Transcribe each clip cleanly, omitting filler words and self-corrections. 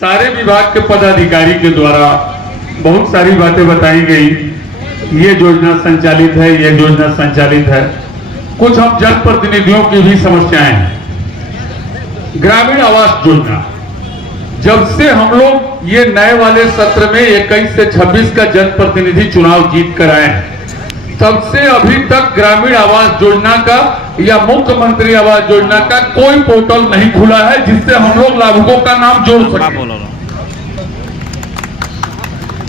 सारे विभाग के पदाधिकारी के द्वारा बहुत सारी बातें बताई गई। ये योजना संचालित है, ये योजना संचालित है। कुछ हम जनप्रतिनिधियों की भी समस्याएं हैं। ग्रामीण आवास योजना, जब से हम लोग ये नए वाले सत्र में 21 से 26 का जनप्रतिनिधि चुनाव जीत कर आए हैं, तब से अभी तक ग्रामीण आवास योजना का या मुख्यमंत्री आवास योजना का कोई पोर्टल नहीं खुला है जिससे हम लोग लाभुकों का नाम जोड़ सकें।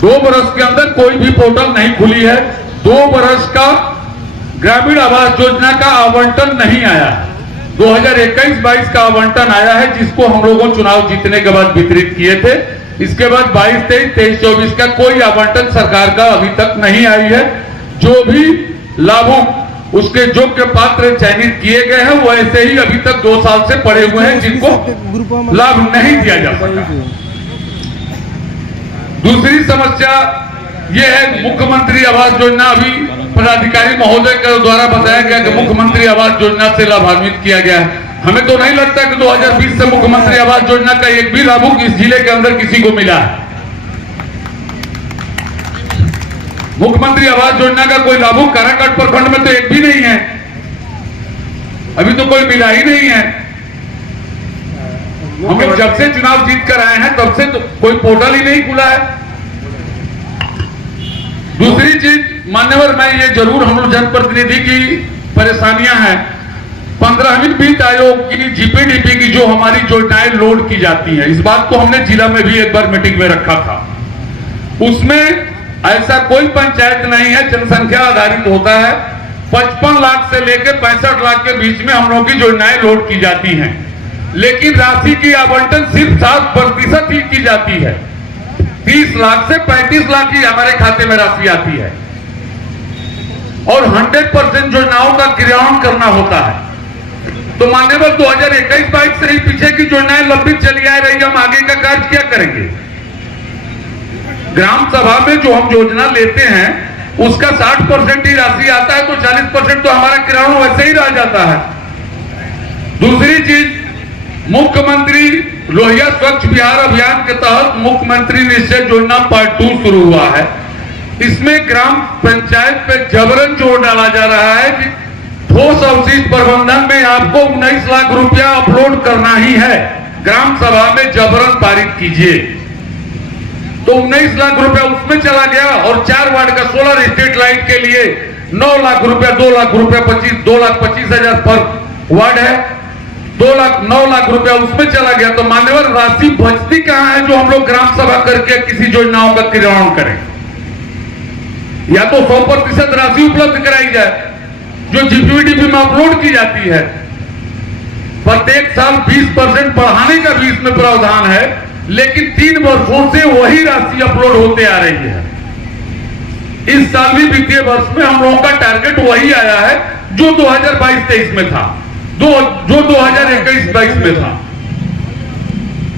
2 वर्ष के अंदर कोई भी पोर्टल नहीं खुली है। 2 वर्ष का ग्रामीण आवास योजना का आवंटन नहीं आया है। 2021-22 का आवंटन आया है, जिसको हम लोगों चुनाव जीतने के बाद वितरित किए थे। इसके बाद 22-23, 23-24 का कोई आवंटन सरकार का अभी तक नहीं आई है। जो भी लाभुक उसके योग्य पात्र चयनित किए गए हैं, वो ऐसे ही अभी तक 2 साल से पड़े हुए हैं, जिनको लाभ नहीं दिया जा सका। दूसरी समस्या ये है, मुख्यमंत्री आवास योजना अभी पदाधिकारी महोदय के द्वारा बताया गया कि मुख्यमंत्री आवास योजना से लाभान्वित किया गया है। हमें तो नहीं लगता कि 2020 से मुख्यमंत्री आवास योजना का एक भी लाभुक इस जिले के अंदर किसी को मिला है। मुख्यमंत्री आवास योजना का कोई लाभुक काराकाट प्रखंड में तो एक भी नहीं है, अभी तो कोई मिला ही नहीं है। हम लोग जब से चुनाव जीत कर आए हैं तब से तो कोई पोर्टल ही नहीं खुला है। दूसरी चीज, मान्यवर, मैं ये जरूर हम लोग जनप्रतिनिधि की परेशानियां हैं। 15वीं वित्त आयोग की जीपीडीपी की जो हमारी योजनाएं लोड की जाती हैं, इस बात को हमने जिला में भी एक बार मीटिंग में रखा था। उसमें ऐसा कोई पंचायत नहीं है, जनसंख्या आधारित होता है। 55 लाख से लेकर 65 लाख के बीच में हम लोगों की योजनाएं लोड की जाती हैं, लेकिन राशि की आवंटन सिर्फ 7% ही की जाती है। 30 लाख से 35 लाख ही हमारे खाते में राशि आती है और 100% योजनाओं का क्रियान्वयन करना होता है। तो मान्यवर, 2021-22 से ही पीछे की योजनाएं लंबित चली आ रही, हम आगे का कार्य क्या करेंगे? ग्राम सभा में जो हम योजना लेते हैं उसका 60% ही राशि आता है, तो 40% तो हमारा क्रियान्वयन वैसे ही रह जाता है। दूसरी चीज, मुख्यमंत्री लोहिया स्वच्छ बिहार अभियान के तहत मुख्यमंत्री निश्चय योजना पार्ट 2 शुरू हुआ है। इसमें ग्राम पंचायत पे जबरन जोर डाला जा रहा है कि ठोस अवशिष्ट प्रबंधन में आपको 19 लाख रुपया अपलोड करना ही है। ग्राम सभा में जबरन पारित कीजिए, तो 19 लाख रुपया उसमें चला गया और 4 वार्ड का सोलर स्ट्रीट लाइट के लिए 9 लाख रुपया, 2 लाख रुपया 2,25,000 पर वार्ड है, 9 लाख रुपया उसमें चला गया। तो मान्यवर, राशि बचती कहां है जो हम लोग ग्राम सभा करके किसी योजनाओं का क्रियान्वयन करें? या तो 100% राशि उपलब्ध कराई जाए जो जीपीडीपी में अपलोड की जाती है। प्रत्येक साल 20% बढ़ाने का भी इसमें प्रावधान है, लेकिन 3 वर्षों से वही राशि अपलोड होते आ रही है। इस साल भी वित्तीय वर्ष में हम लोगों का टारगेट वही आया है जो 2022-23 में था, जो 2021-22 में था।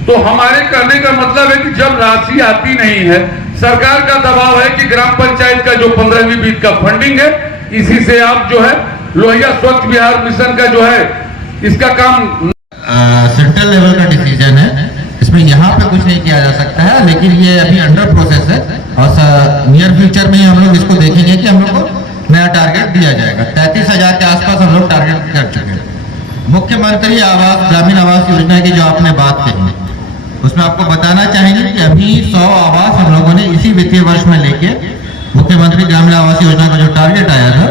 तो हमारे कहने का मतलब है कि जब राशि आती नहीं है, सरकार का दबाव है कि ग्राम पंचायत का जो 15वीं वित्त का फंडिंग है, इसी से आप जो है लोहिया स्वच्छ बिहार मिशन का जो है इसका काम सेंट्रल लेवल का डिसीजन है। इसमें यहाँ पे कुछ नहीं किया जा सकता है, लेकिन ये अभी अंडर प्रोसेस है और नियर फ्यूचर में हम लोग इसको देखेंगे कि हम लोग को नया टारगेट दिया जाएगा। 33,000 के आसपास हम लोग टारगेट कर चुके हैं। मुख्यमंत्री आवास ग्रामीण आवास योजना की जो आपने बात कही, उसमें आपको बताना चाहेंगे कि अभी 100 आवास हम लोगों ने इसी वित्तीय वर्ष में लेके मुख्यमंत्री ग्रामीण आवास योजना का जो टारगेट आया था,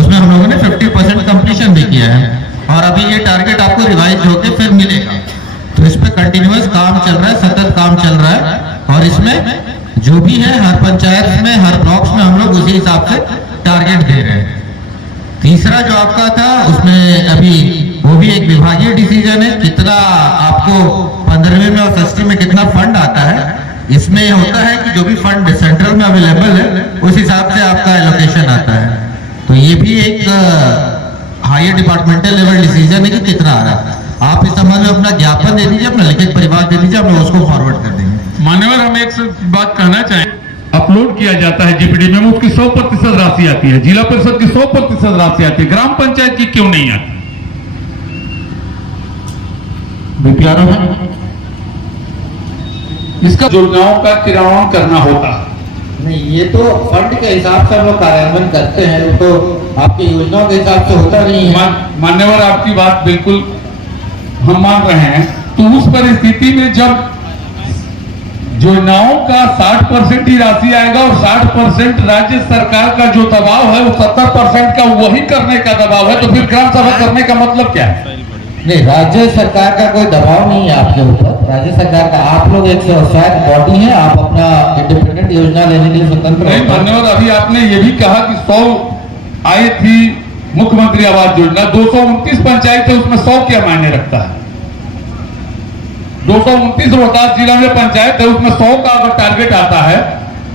उसमें हम लोगों ने 50% कंप्लीशन भी किया है और अभी ये टारगेट आपको रिवाइज होकर फिर मिलेगा। तो इस पे कंटिन्यूअस काम चल रहा है, सतत काम चल रहा है और इसमें जो भी है हर पंचायत में, हर ब्लॉक्स में हम लोग उसी हिसाब से टारगेट दे रहे हैं। तीसरा जो आपका था, उसमें अभी वो भी एक विभागीय डिसीजन है, कितना आपको 15वीं में और 6वीं में कितना फंड आता है। इसमें होता है कि जो भी फंड सेंट्रल में अवेलेबल है उस हिसाब से आपका एलोकेशन आता है। तो ये भी एक हायर डिपार्टमेंटल लेवल डिसीजन है कि कितना आ रहा है। आप इस संबंध में अपना ज्ञापन दे दीजिए, अपना लिखित परिवार दे दीजिए, हम लोग उसको फॉरवर्ड कर देंगे। मान्यवर, हम एक बात कहना चाहें, अपलोड किया जाता है जीपीडीपी में, उसकी 100% राशि आती है, जिला परिषद की 100% राशि आती है, ग्राम पंचायत की क्यों नहीं आती? बीपीआरओ है इसका योजनाओं का क्रियान्वयन करना होता है। नहीं, ये तो फंड के हिसाब से हम लोग कार्यान्वयन करते हैं, वो तो आपकी योजनाओं के हिसाब से होता नहीं है। मान्यवर आपकी बात बिल्कुल हम मान रहे हैं। तो उस परिस्थिति में जब योजनाओं का 60% ही राशि आएगा और 60% राज्य सरकार का जो दबाव है वो 70% का वही करने का दबाव है, तो फिर ग्राम सभा करने का मतलब क्या है? नहीं, राज्य सरकार का कोई दबाव नहीं है आपके ऊपर। राज्य सरकार का, आप लोग एक स्वायत्त बॉडी है, आप अपना इंडिपेंडेंट योजना लेने के लिए स्वतंत्र नहीं मान्यवर, अभी आपने ये भी कहा कि 100 आई थी मुख्यमंत्री आवास योजना, 229 पंचायत है, उसमें 100 क्या मायने रखता है? 229 रोहतास जिला में पंचायत है, उसमें 100 का अगर टारगेट आता है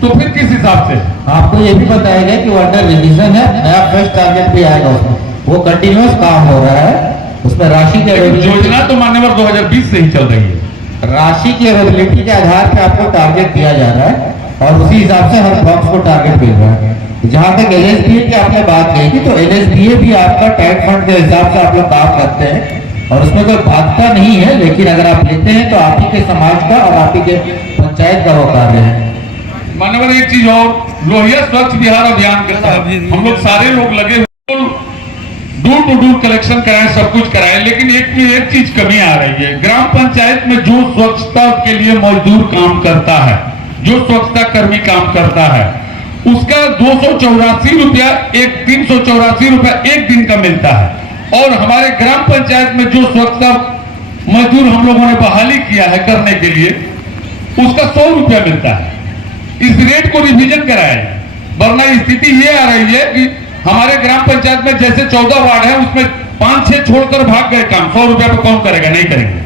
तो फिर किस हिसाब से? आपको ये भी बताया गया कि वो अंडर रिविजन है, नया फ्रेश टारगेट भी आएगा उसमें, वो कंटिन्यूअस काम हो रहा है उसमें। राशि की योजना तो मान्यवर 2020 से ही चल रही है। राशि की अवेलेबिलिटी के आधार पर आपको टारगेट दिया जा रहा है और उसी हिसाब से हर ब्लॉक्स को टारगेट मिल रहा है। जहां तक LSBA की आपने बात कही थी, तो LSBA भी आपका टैक्स फंड के हिसाब से आप लोग काम करते हैं और उसमें कोई बाध्यता नहीं है, लेकिन अगर आप लेते हैं तो आप ही के समाज का और आप ही के पंचायत का वो कार्य है। मानवर एक चीज और, लोहिया स्वच्छ बिहार अभियान के तहत हम लोग सारे लोग लगे डोर टू डोर कलेक्शन कराएं, सब कुछ कराएं, लेकिन एक चीज कमी आ रही है। ग्राम पंचायत में जो स्वच्छता के लिए मजदूर काम करता है, जो स्वच्छता कर्मी काम करता है, उसका 284 रुपया 384 रुपया एक दिन का मिलता है। और हमारे ग्राम पंचायत में जो स्वच्छता मजदूर हम लोगों ने बहाली किया है करने के लिए, उसका 100 रुपया मिलता है। इस रेट को रिवीजन कराएं, वरना स्थिति ये आ रही है कि हमारे ग्राम पंचायत में जैसे 14 वार्ड है, उसमें 5-6 छोड़कर भाग गए काम, 100 रुपया पे कौन करेगा? नहीं करेंगे।